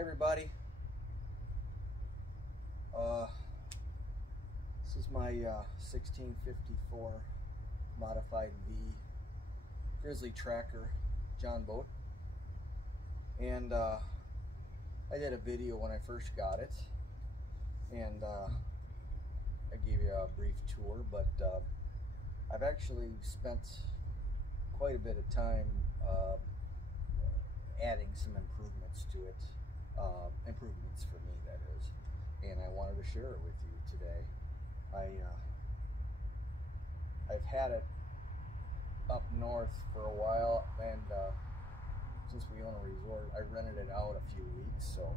everybody, this is my 1654 modified V Grizzly Tracker Jon Boat, and I did a video when I first got it, and I gave you a brief tour, but I've actually spent quite a bit of time adding some improvements to it, improvements for me, that is, and I wanted to share it with you today. I've had it up north for a while, and since we own a resort, I rented it out a few weeks, so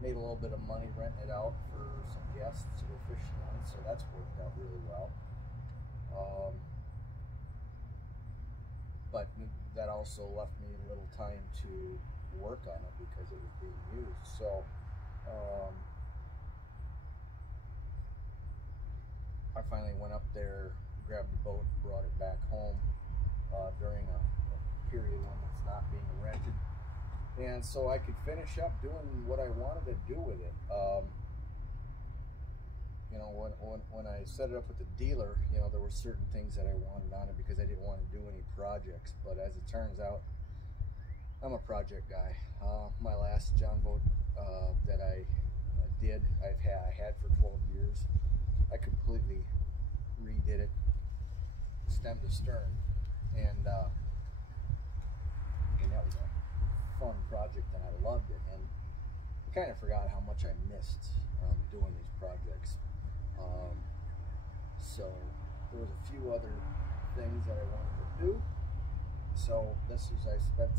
made a little bit of money renting it out for some guests to go fishing on, so that's worked out really well. But that also left me a little time to work on it because it was being used. So I finally went up there, grabbed the boat, brought it back home during a period when it's not being rented, and so I could finish up doing what I wanted to do with it. You know, when I set it up with the dealer, you know, there were certain things that I wanted on it because I didn't want to do any projects. But as it turns out, I'm a project guy. My last Jon Boat that I had for 12 years, I completely redid it, stem to stern, and that was a fun project, and I loved it. And I kind of forgot how much I missed doing these projects. So there was a few other things that I wanted to do. So this is, I spent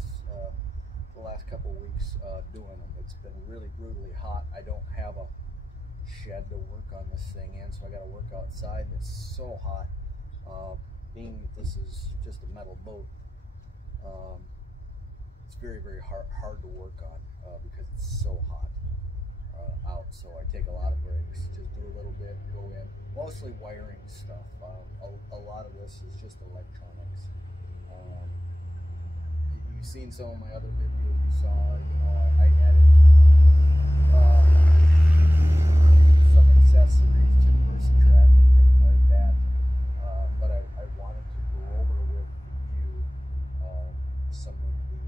the last couple weeks doing them. It's been really brutally hot. I don't have a shed to work on this thing in, so I got to work outside. It's so hot. Being that this is just a metal boat, it's very, very hard to work on because it's so hot out. So I take a lot of breaks, just do a little bit, go in, mostly wiring stuff. A lot of this is just electronics. You've seen some of my other videos. You saw, you know, I added some accessories to the Versa track and things like that. But I wanted to go over with you some of the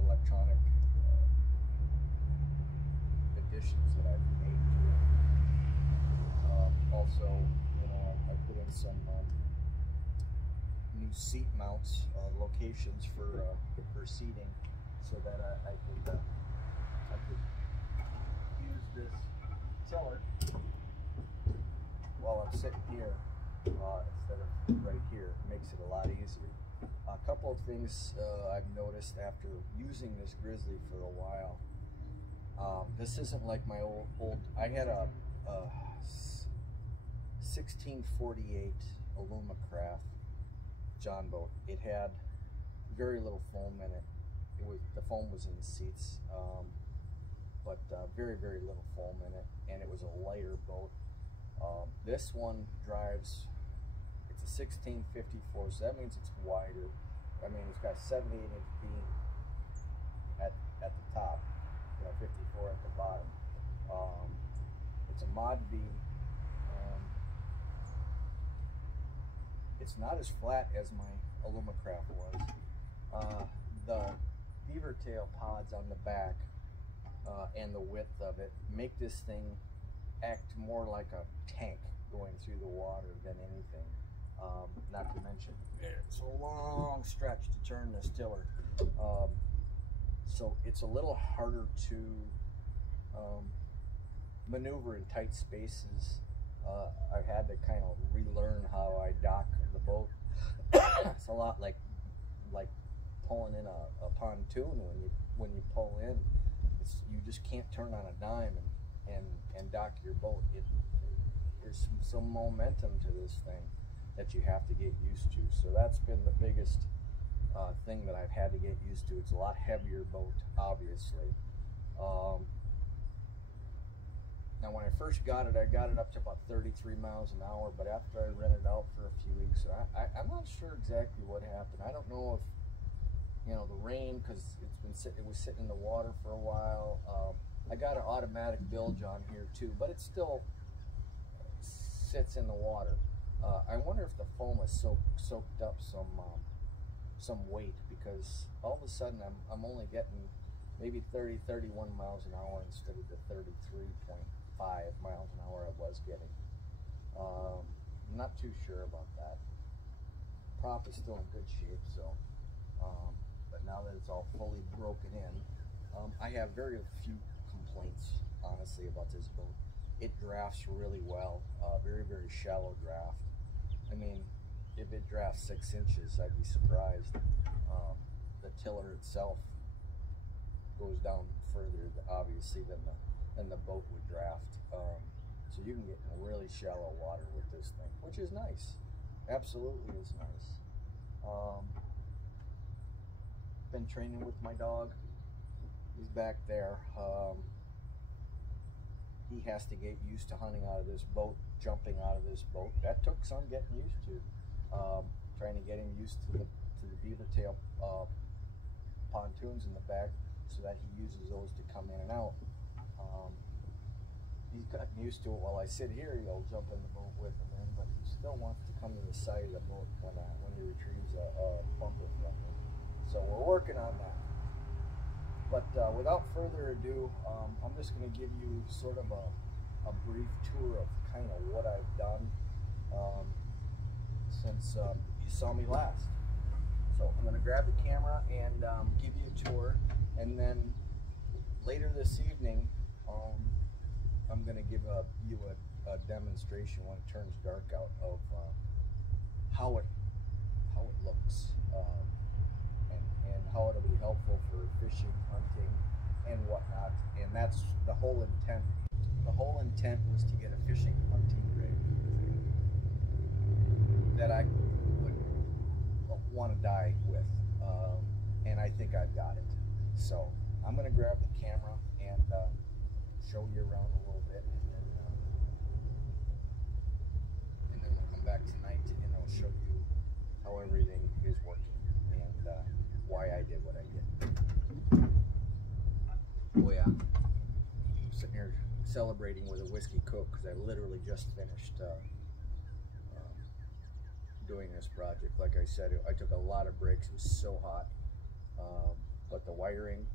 electronic additions that I've made to it. Also, you know, I put in some new seat mounts, locations for seating, so that I could use this tiller while I'm sitting here instead of right here. It makes it a lot easier. A couple of things I've noticed after using this Grizzly for a while. This isn't like my old I had a 1648 Alumacraft Jon Boat. It had very little foam in it. The foam was in the seats, but very, very little foam in it, and it was a lighter boat. This one drives, it's a 1654, so that means it's wider. I mean, it's got a 78-inch beam at the top, you know, 54 at the bottom. It's a Mod V. It's not as flat as my Alumacraft was. The beaver tail pods on the back and the width of it make this thing act more like a tank going through the water than anything. Not to mention, it's a long stretch to turn this tiller. So it's a little harder to maneuver in tight spaces. I've had to kind of relearn how I dock the boat. It's a lot like pulling in a pontoon. When you pull in, you just can't turn on a dime and dock your boat. There's some momentum to this thing that you have to get used to. So that's been the biggest thing that I've had to get used to. It's a lot heavier boat, obviously. Now, when I first got it, I got it up to about 33 miles an hour, but after I rented it out for a few weeks, I'm not sure exactly what happened. I don't know if, you know, the rain, because it was sitting in the water for a while. I got an automatic bilge on here too, but it still sits in the water. I wonder if the foam has soaked up some weight, because all of a sudden I'm only getting maybe 30, 31 miles an hour instead of the 33.5 miles an hour I was getting. I'm not too sure about that. Prop is still in good shape, so but now that it's all fully broken in, I have very few complaints, honestly, about this boat. It drafts really well, very, very shallow draft. I mean, if it drafts 6 inches, I'd be surprised. The tiller itself goes down further, obviously, than the boat would draft. So you can get in really shallow water with this thing, which is nice. Absolutely is nice. Been training with my dog. He's back there. He has to get used to hunting out of this boat, jumping out of this boat. That took some getting used to. Trying to get him used to the beaver tail pontoons in the back, so that he uses those to come in and out. He's gotten used to it. While I sit here, he'll jump in the boat with him, but he still wants to come to the side of the boat when he retrieves a bumper from me. So we're working on that. But without further ado, I'm just going to give you sort of a brief tour of kind of what I've done since you saw me last. So I'm going to grab the camera and give you a tour, and then later this evening I'm going to give you a demonstration when it turns dark out of how it looks, and how it'll be helpful for fishing, hunting, and whatnot. And that's the whole intent. The whole intent was to get a fishing, hunting rig that I would want to die with, and I think I've got it. So I'm going to grab the camera and show you around a little bit, and then we'll come back tonight and I'll show you how everything is working and why I did what I did. Oh yeah, I'm sitting here celebrating with a whiskey coke because I literally just finished doing this project. Like I said, I took a lot of breaks. It was so hot, but the wiring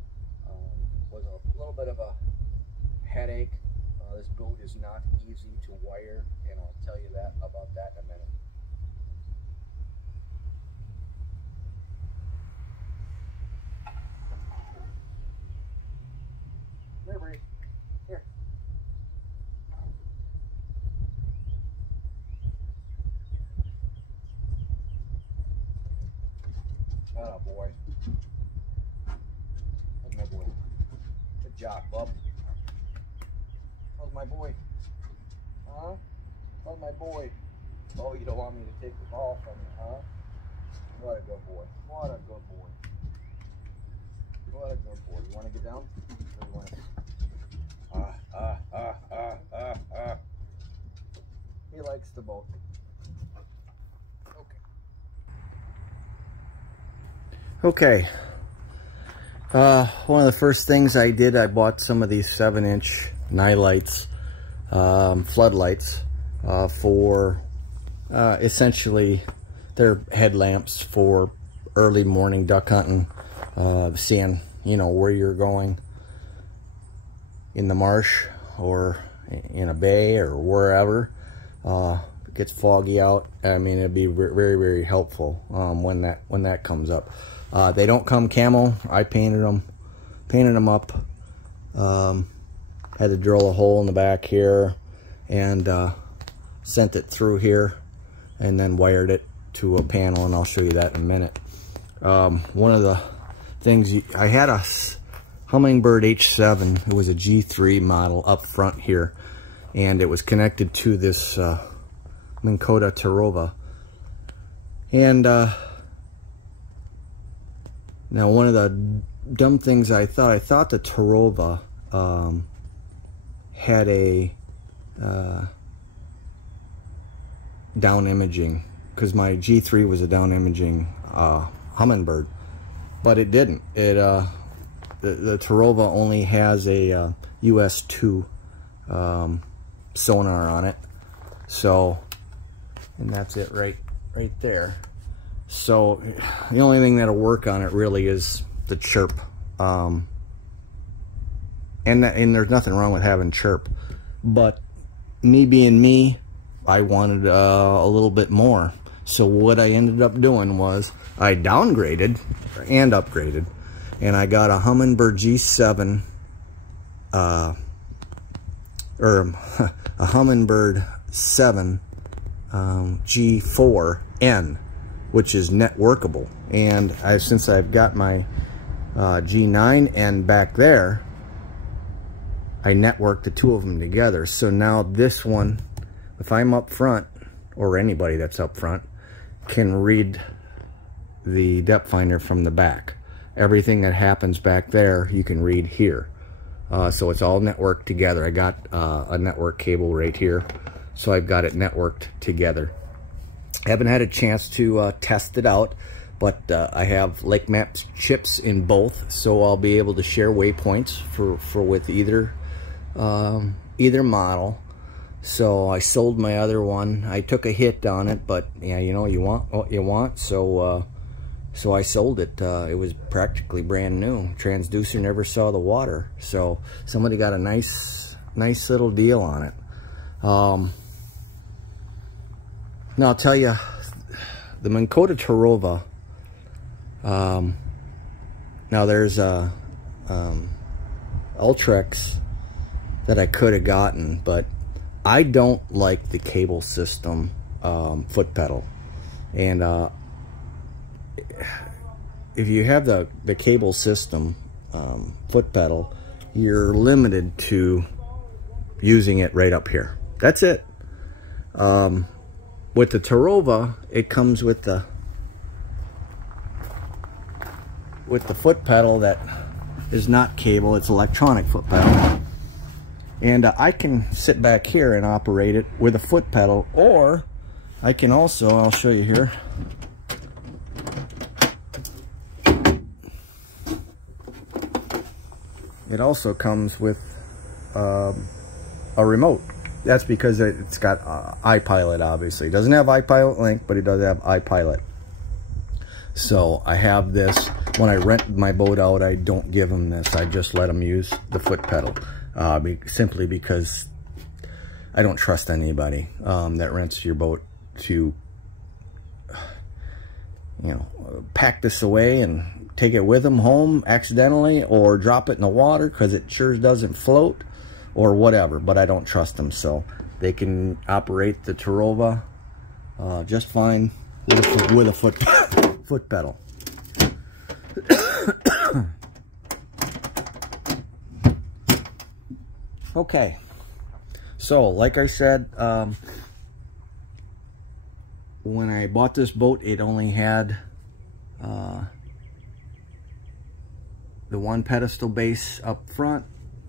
was a little bit of a headache. This boat is not easy to wire, and I'll tell you about that in a minute. Here, Bree. Here. Oh boy. How's my boy? Good job, bub. How's my boy? Huh? How's my boy? Oh, you don't want me to take the ball from you, huh? What a good boy. What a good boy. What a good boy. You want to get down? Or you want to... He likes the boat. Okay. One of the first things I did, I bought some of these 7-inch Nightlights, Floodlights, for essentially they're headlamps for early morning duck hunting, seeing, you know, where you're going in the marsh or in a bay or wherever. If it gets foggy out, I mean, it'd be very, very helpful when that comes up. They don't come camo. I painted them up. Had to drill a hole in the back here and sent it through here and then wired it to a panel, and I'll show you that in a minute. One of the things, I had a Humminbird H7. It was a G3 model up front here, and it was connected to this Minn Kota Tarova. And now one of the dumb things I thought the Tarova had a down imaging, because my G3 was a down imaging Humminbird, but it didn't. The Tarova only has a US 2 sonar on it. So, and that's it right there. So the only thing that'll work on it really is the chirp. And there's nothing wrong with having chirp, but me being me, I wanted a little bit more. So what I ended up doing was I downgraded and upgraded, and I got a Humminbird G7 or a Humminbird 7 G4N, which is net workable. And since I've got my G9N back there, I networked the two of them together. So now this one, if I'm up front, or anybody that's up front, can read the depth finder from the back. Everything that happens back there, you can read here. So it's all networked together. I got a network cable right here, so I've got it networked together. I haven't had a chance to test it out, but I have Lake Maps chips in both, so I'll be able to share waypoints for with either model. So I sold my other one. I took a hit on it, but yeah, you know, you want what you want. So so I sold it. It was practically brand new. Transducer never saw the water. So somebody got a nice little deal on it. Now I'll tell you, the Minn Kota Terrova. Now there's a Ultrex that I could have gotten, but I don't like the cable system foot pedal. And if you have the cable system foot pedal, you're limited to using it right up here. That's it. With the Terrova, it comes with the foot pedal that is not cable, it's electronic foot pedal. And I can sit back here and operate it with a foot pedal, or I can also, I'll show you here. It also comes with a remote. That's because it's got iPilot, obviously. It doesn't have iPilot Link, but it does have iPilot. So I have this. When I rent my boat out, I don't give them this. I just let them use the foot pedal. Simply because I don't trust anybody that rents your boat to, you know, pack this away and take it with them home accidentally, or drop it in the water because it sure doesn't float, or whatever. But I don't trust them, so they can operate the Terrova just fine with a foot pedal. Okay, so like I said, when I bought this boat, it only had the one pedestal base up front,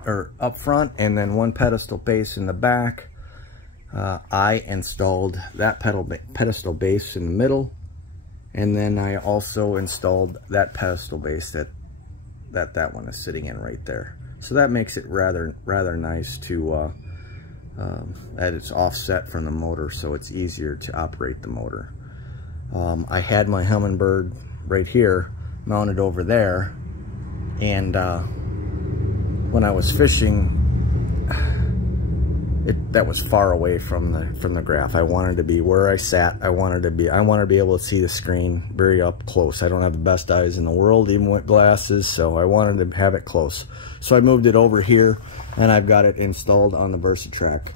and then one pedestal base in the back. I installed that pedestal base in the middle, and then I also installed that pedestal base that one is sitting in right there. So that makes it rather nice to that it's offset from the motor, so it's easier to operate the motor. I had my Humminbird right here mounted over there, and when I was fishing, that was far away from the graph. I wanted to be where I sat. I wanted to be able to see the screen very up close. I don't have the best eyes in the world, even with glasses, so I wanted to have it close. So I moved it over here, and I've got it installed on the VersaTrack.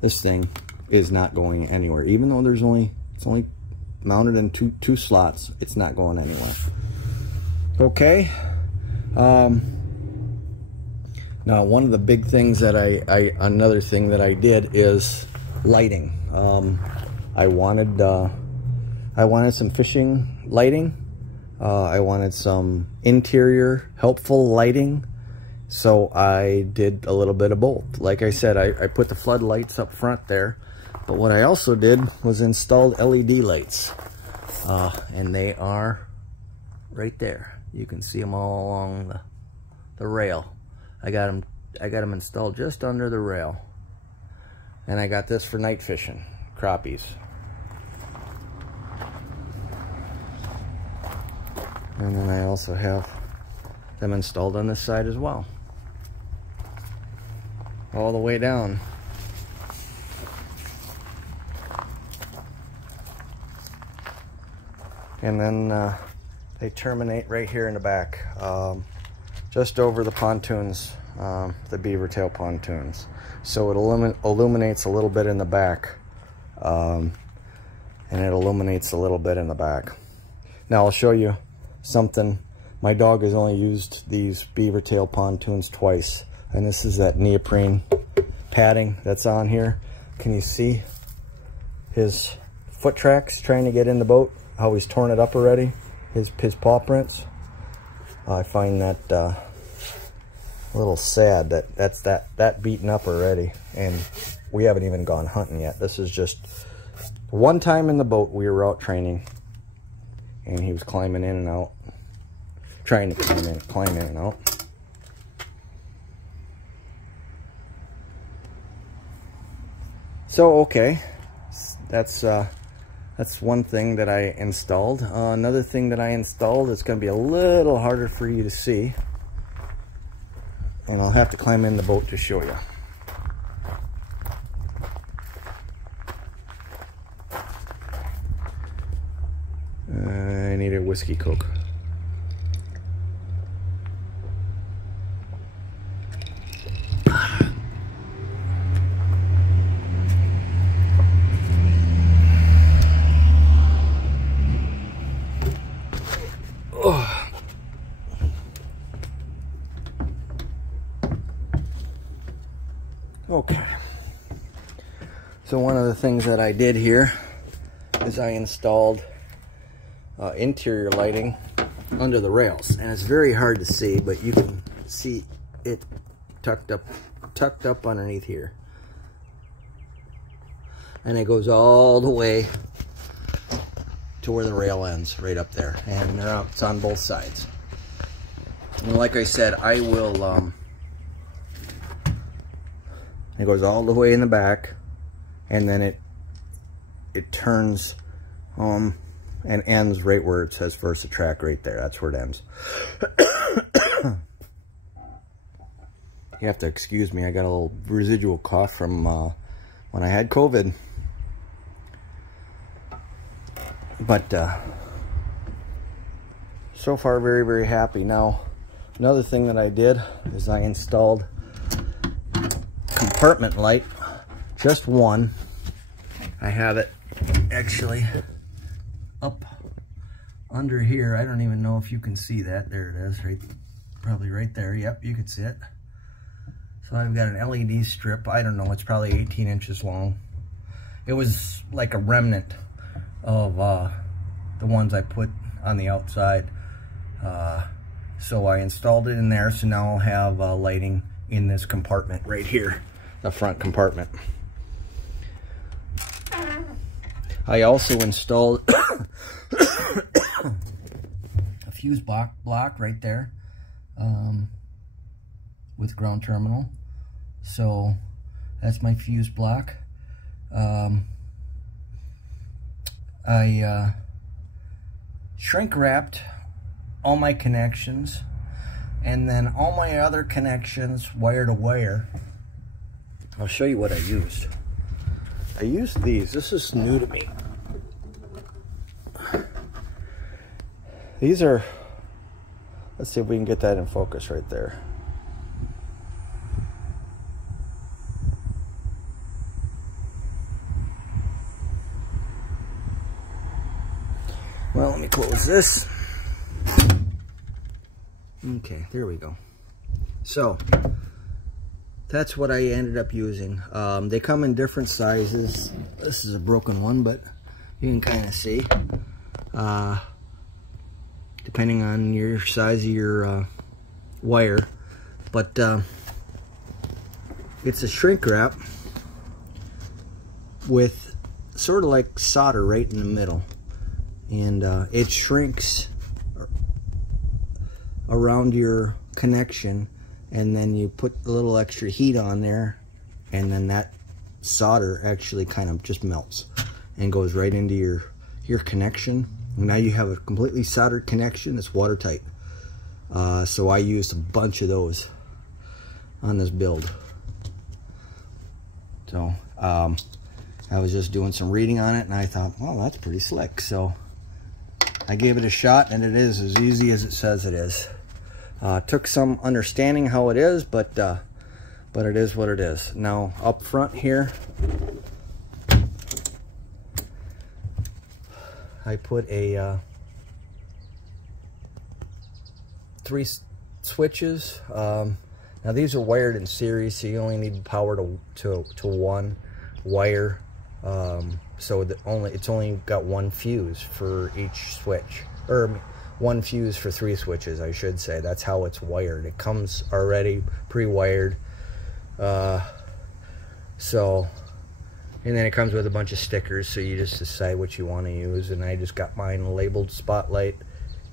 This thing is not going anywhere, even though it's only mounted in two slots. It's not going anywhere. Okay. Now, one of the big things that another thing that I did is lighting. I wanted some fishing lighting. I wanted some interior helpful lighting. So I did a little bit of both. Like I said, I put the floodlights up front there. But what I also did was installed LED lights. And they are right there. You can see them all along the rail. I got them them installed just under the rail. And I got this for night fishing, crappies. And then I also have them installed on this side as well. All the way down. And then they terminate right here in the back, just over the pontoons, the beaver tail pontoons. So it illuminates a little bit in the back, and it illuminates a little bit in the back. Now I'll show you something. My dog has only used these beaver tail pontoons twice, and this is that neoprene padding that's on here. Can you see his foot tracks trying to get in the boat? How he's torn it up already, his paw prints. I find that a little sad that that's that beaten up already, and we haven't even gone hunting yet. This is just one time in the boat. We were out training, and he was climbing in and out, trying to climb in and out. So okay, that's one thing that I installed. Another thing that I installed is going to be a little harder for you to see, and I'll have to climb in the boat to show you. I need a whiskey Coke. Okay, so one of the things that I did here is I installed interior lighting under the rails, and it's very hard to see, but you can see it tucked up underneath here, and it goes all the way to where the rail ends, right up there, and it's on both sides. And like I said, I will it goes all the way in the back, and then it turns and ends right where it says Versa Track right there. That's where it ends. You have to excuse me, I got a little residual cough from when I had COVID. But so far very, very happy. Now, another thing that I did is I installed compartment light, just one. I have it actually up under here. I don't even know if you can see that. There it is, right, probably right there. Yep, you can see it. So I've got an LED strip. I don't know, it's probably 18 inches long. It was like a remnant of the ones I put on the outside. So I installed it in there, so now I'll have lighting in this compartment right here, the front compartment. I also installed a fuse block right there with ground terminal. So that's my fuse block. I shrink wrapped all my connections, and then all my other connections wire to wire. I'll show you what I used. I used these. This is new to me. These are, let's see if we can get that in focus right there. Well, let me close this. Okay, there we go. So that's what I ended up using. They come in different sizes. This is a broken one, but you can kind of see, depending on your size of your wire. But it's a shrink wrap with sort of like solder right in the middle, and it shrinks around your connection and then you put a little extra heat on there, and then that solder actually kind of just melts and goes right into your connection. Now you have a completely soldered connection. It's watertight. So I used a bunch of those on this build. So I was just doing some reading on it, and I thought, well, that's pretty slick. So I gave it a shot, and it is as easy as it says it is. Took some understanding how it is, but it is what it is. Now up front here, I put a 3 switches. Now these are wired in series, so you only need power to one wire. So it's only got 1 fuse for each switch, or 1 fuse for 3 switches, I should say. That's how it's wired. It comes already pre-wired. And then it comes with a bunch of stickers, so you just decide what you want to use. And I just got mine labeled spotlight,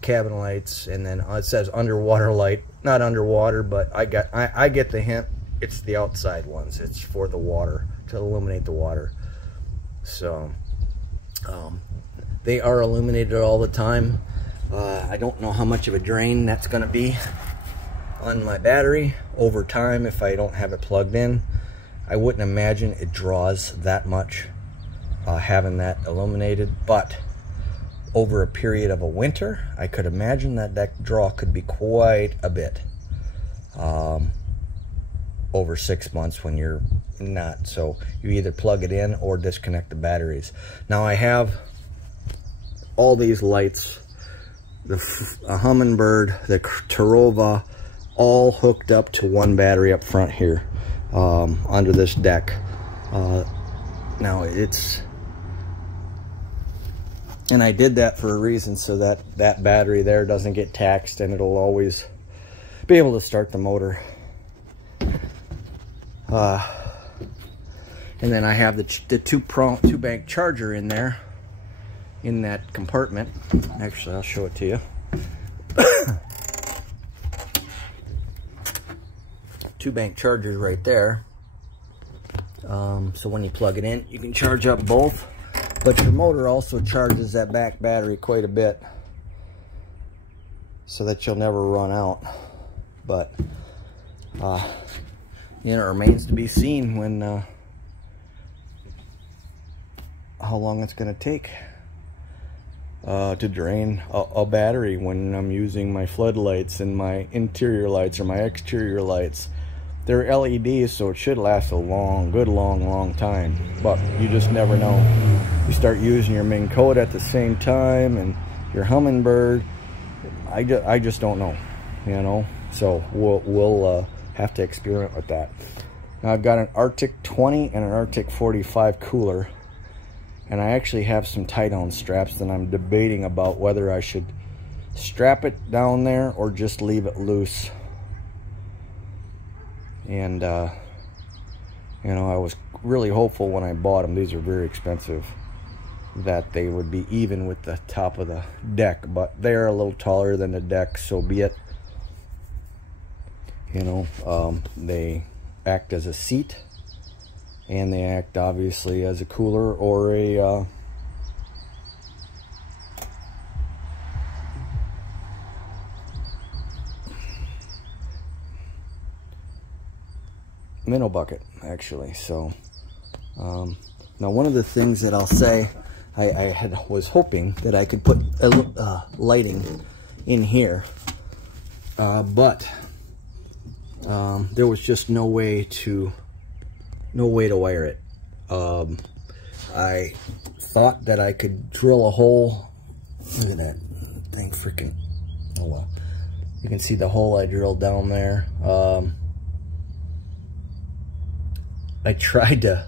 cabin lights, and then it says underwater light. Not underwater, but I get the hint. It's the outside ones. It's for the water, to illuminate the water. So they are illuminated all the time. I don't know how much of a drain that's going to be on my battery over time if I don't have it plugged in. I wouldn't imagine it draws that much having that illuminated, but over a period of a winter, I could imagine that draw could be quite a bit over 6 months when you're not. So you either plug it in or disconnect the batteries. Now I have all these lights, the Humminbird, the Tarova, all hooked up to one battery up front here under this deck. Now and I did that for a reason, so that battery there doesn't get taxed, and it'll always be able to start the motor. And then I have the two bank charger in there, in that compartment. Actually, I'll show it to you. 2 bank chargers right there. So when you plug it in, you can charge up both. But your motor also charges that back battery quite a bit, so that you'll never run out. But it remains to be seen when how long it's going to take to drain a battery when I'm using my floodlights and my interior lights or my exterior lights. They're LEDs, so it should last a good long time, but you just never know. You start using your Ming Code at the same time and your Humminbird, I just don't know, you know. So we'll have to experiment with that. Now I've got an Arctic 20 and an Arctic 45 cooler, and I actually have some tie-down straps that I'm debating about whether I should strap it down there or just leave it loose. And you know, I was really hopeful when I bought them, these are very expensive, that they would be even with the top of the deck, but they're a little taller than the deck, so be it. You know, they act as a seat, and they act obviously as a cooler or a minnow bucket, actually. So now one of the things that I'll say, I was hoping that I could put lighting in here, but there was just no way to wire it. I thought that I could drill a hole. Look at that thing, freaking, oh well. You can see the hole I drilled down there. I tried to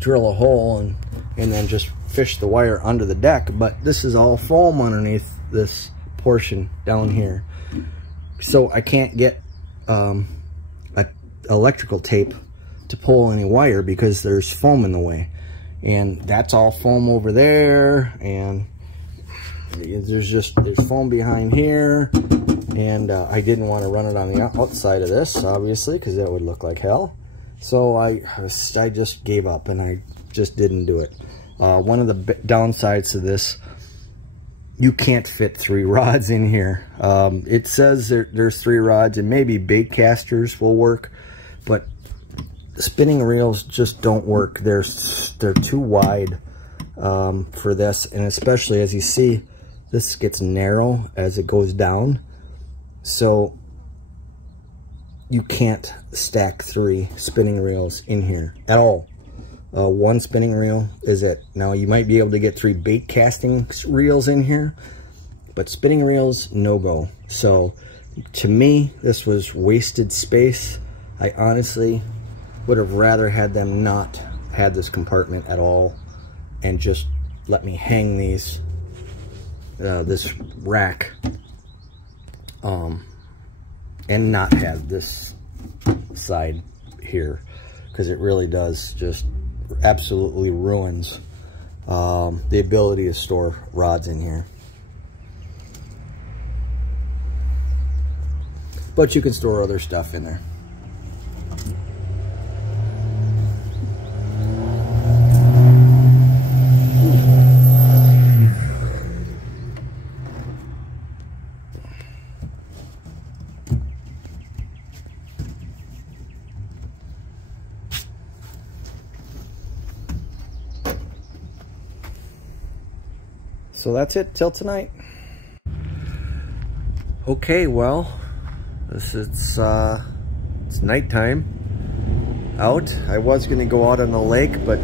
drill a hole and then just fish the wire under the deck, but this is all foam underneath this portion down here, so I can't get electrical tape to pull any wire because there's foam in the way, and that's all foam over there, and there's foam behind here, And I didn't want to run it on the outside of this, obviously, because that would look like hell. So I just gave up and I just didn't do it. One of the downsides to this, you can't fit 3 rods in here. It says there's 3 rods, and maybe bait casters will work, but spinning reels just don't work. They're too wide for this, and especially as you see, this gets narrow as it goes down, so you can't stack 3 spinning reels in here at all. 1 spinning reel is it. Now you might be able to get 3 bait casting reels in here, but spinning reels, no go. So to me, this was wasted space. I honestly would have rather had them not had this compartment at all and just let me hang these this rack and not have this side here, because it really does just absolutely ruins the ability to store rods in here. But you can store other stuff in there. So that's it till tonight. Okay, well, it's nighttime out. I was gonna go out on the lake, but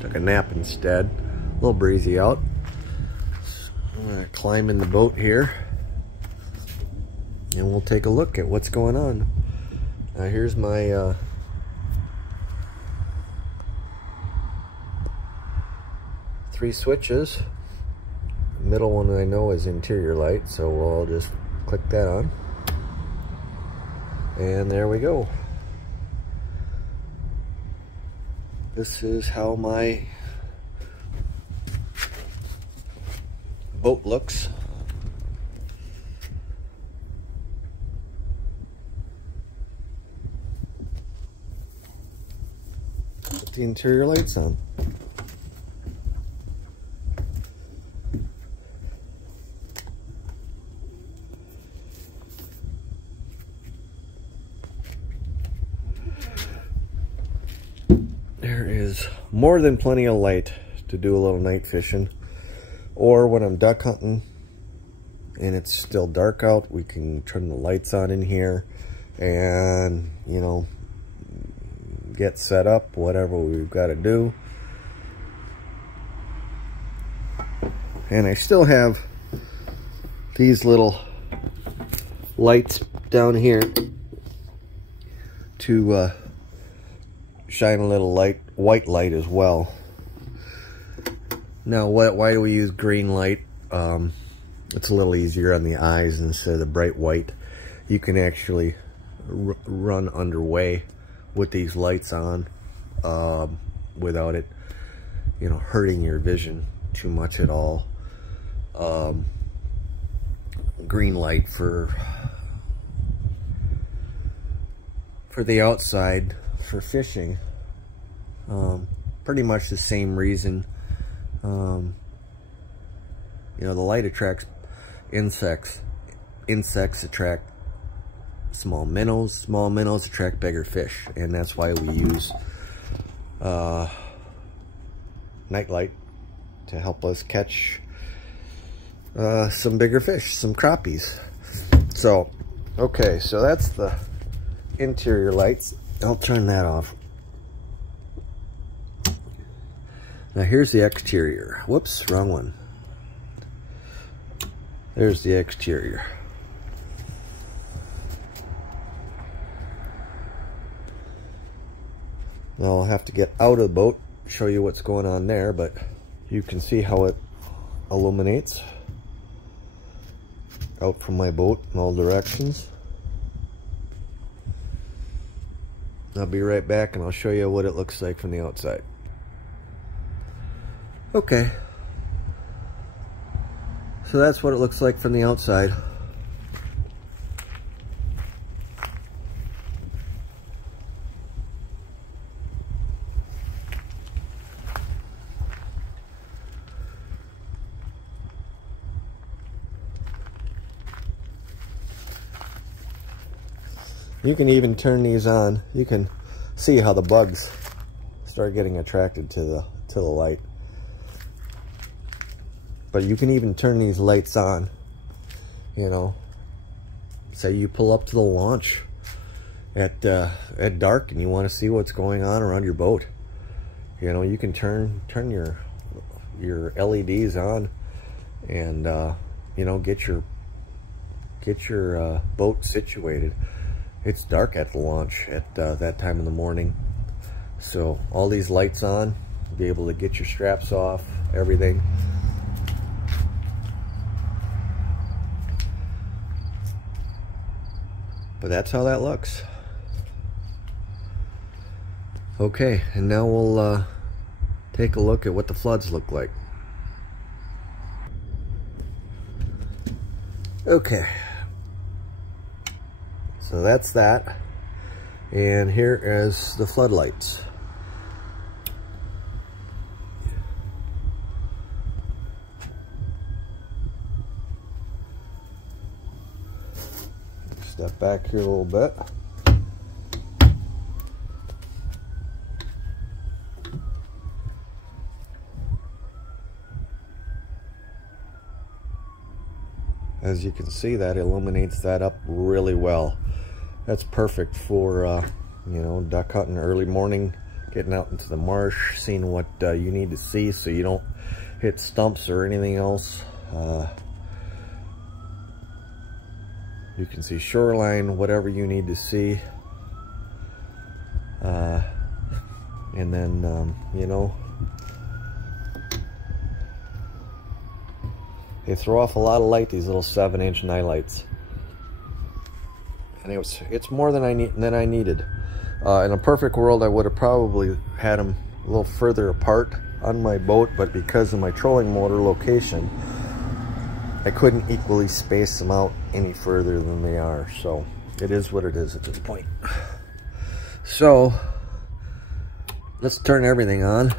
took a nap instead. A little breezy out. So I'm gonna climb in the boat here and we'll take a look at what's going on. Here's my three switches. The middle one I know is interior light, so we'll just click that on. And there we go. This is how my boat looks. Put the interior lights on. There is more than plenty of light to do a little night fishing, or when I'm duck hunting and it's still dark out, we can turn the lights on in here and, you know, get set up, whatever we've got to do. And I still have these little lights down here to shine a little light, white light as well. Now, why do we use green light? It's a little easier on the eyes instead of the bright white. You can actually run underway with these lights on without it, you know, hurting your vision too much at all. Green light for the outside for fishing, pretty much the same reason. You know, the light attracts insects. Insects attract small minnows. Small minnows attract bigger fish, and that's why we use nightlight to help us catch some bigger fish, some crappies. So, okay, so that's the interior lights. I'll turn that off. Now here's the exterior. Whoops, wrong one. There's the exterior. Now I'll have to get out of the boat, show you what's going on there, but you can see how it illuminates out from my boat in all directions. I'll be right back and I'll show you what it looks like from the outside. Okay. So that's what it looks like from the outside. You can even turn these on. You can see how the bugs start getting attracted to the light. But you can even turn these lights on. You know, say you pull up to the launch at dark and you want to see what's going on around your boat. You know, you can turn your LEDs on and you know, get your boat situated. It's dark at the launch at that time of the morning, so all these lights on, be able to get your straps off, everything. But that's how that looks. Okay, and now we'll take a look at what the floods look like. Okay. So that's that, and here is the floodlights. Step back here a little bit. As you can see, that illuminates that up really well. That's perfect for, you know, duck hunting early morning, getting out into the marsh, seeing what you need to see so you don't hit stumps or anything else. You can see shoreline, whatever you need to see. And then, you know, they throw off a lot of light, these little 7-inch night lights. And it's more than I needed. In a perfect world, I would have probably had them a little further apart on my boat, but because of my trolling motor location, I couldn't equally space them out any further than they are. So it is what it is at this point. So let's turn everything on.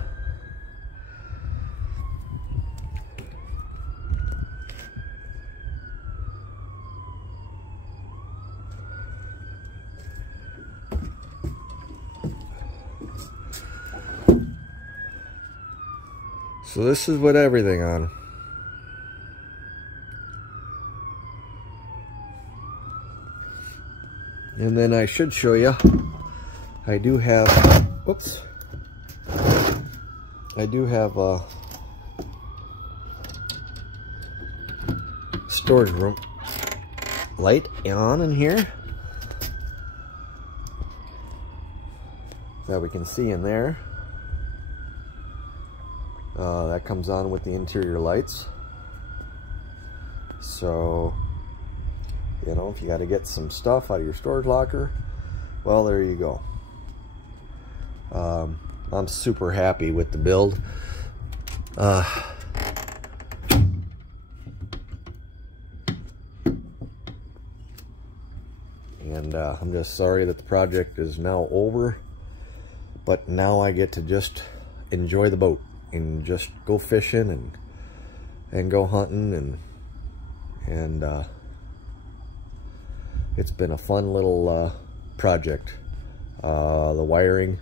So this is with everything on. And then I should show you, I do have, whoops, I do have a storage room light on in here that we can see in there. That comes on with the interior lights. So, you know, if you got to get some stuff out of your storage locker, well, there you go. I'm super happy with the build. And I'm just sorry that the project is now over, but now I get to just enjoy the boat and just go fishing and go hunting, and it's been a fun little project. The wiring,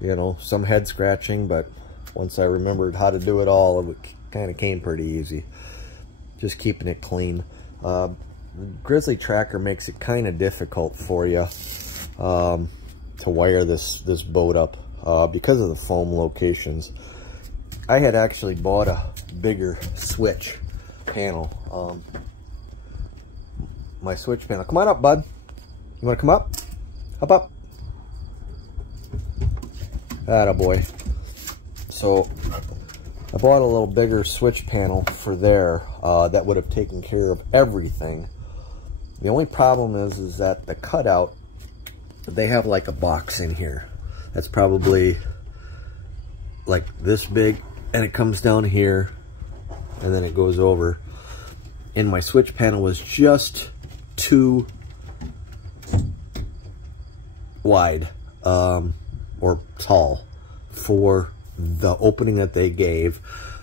you know, some head scratching, but once I remembered how to do it all, it kind of came pretty easy. Just keeping it clean. Grizzly Tracker makes it kind of difficult for you to wire this boat up because of the foam locations. I had actually bought a bigger switch panel. My switch panel. Come on up, bud. You want to come up? Up. Attaboy. So I bought a little bigger switch panel for there that would have taken care of everything. The only problem is that the cutout, they have like a box in here that's probably like this big, and it comes down here and then it goes over. and my switch panel was just too wide or tall for the opening that they gave.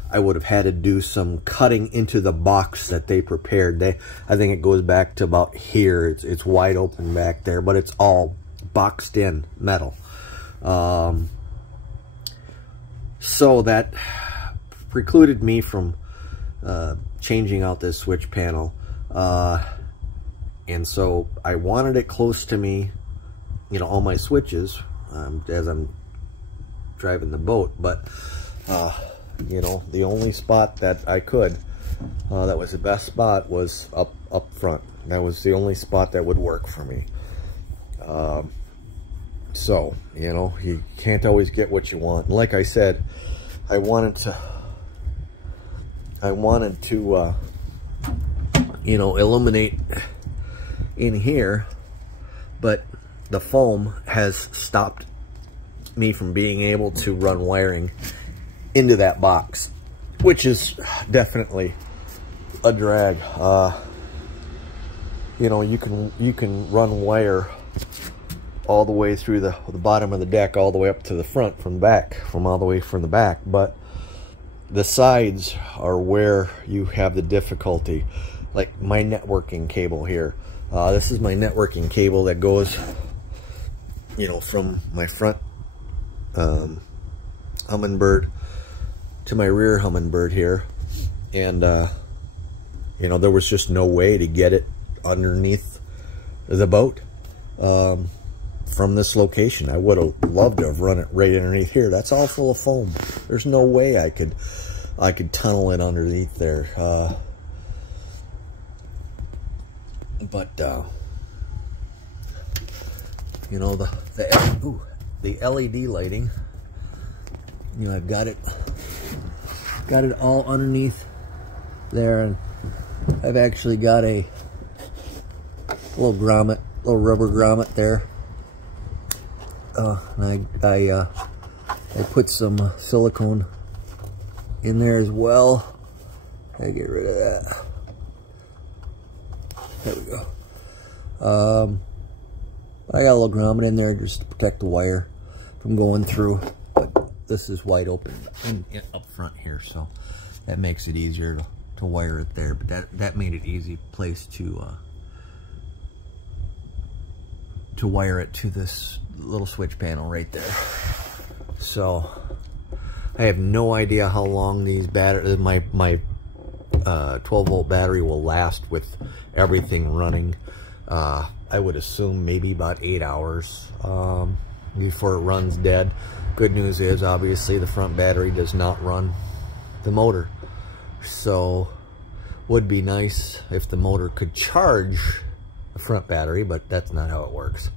I would have had to do some cutting into the box that they prepared. I think it goes back to about here. It's wide open back there, but it's all boxed in metal. So that precluded me from changing out this switch panel. And so I wanted it close to me, you know, all my switches as I'm driving the boat. But, you know, the only spot that I could, that was the best spot, was up front. That was the only spot that would work for me. So, you know, you can't always get what you want. And like I said, I wanted to you know, illuminate in here, but the foam has stopped me from being able to run wiring into that box, which is definitely a drag. You know, you can run wire all the way through the bottom of the deck, all the way up to the front from all the way from the back, but the sides are where you have the difficulty. Like my networking cable here, this is my networking cable that goes, you know, from my front Humminbird to my rear Humminbird here, and you know, there was just no way to get it underneath the boat from this location. I would have loved to have run it right underneath here. That's all full of foam. There's no way I could tunnel it underneath there. But you know, the LED lighting, you know, I've got it all underneath there, and I've actually got a little grommet, little rubber grommet there. And I put some silicone in there as well. I get rid of that. There we go. I got a little grommet in there just to protect the wire from going through. But this is wide open up front here, so that makes it easier to wire it there. But that made it easy place to wire it to this little switch panel right there. So I have no idea how long these batteries, my 12-volt battery will last with everything running. I would assume maybe about 8 hours before it runs dead. Good news is, obviously, the front battery does not run the motor. So would be nice if the motor could charge the front battery, but that's not how it works.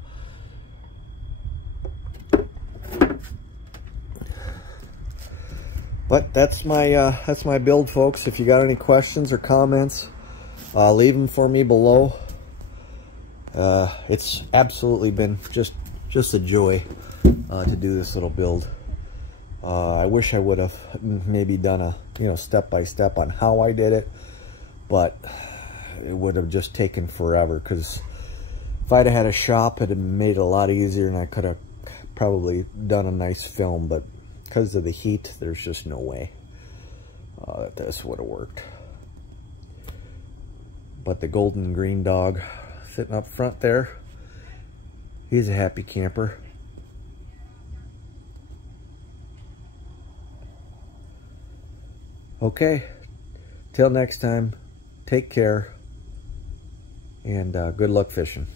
But that's my build, folks. If you got any questions or comments, leave them for me below. It's absolutely been just a joy to do this little build. I wish I would have maybe done a, you know, step-by-step on how I did it, but it would have just taken forever, because if I'd have had a shop, it'd have made it a lot easier, and I could have probably done a nice film, but because of the heat, there's just no way that this would have worked. But the golden green dog sitting up front there, he's a happy camper. Okay, till next time, take care, and good luck fishing.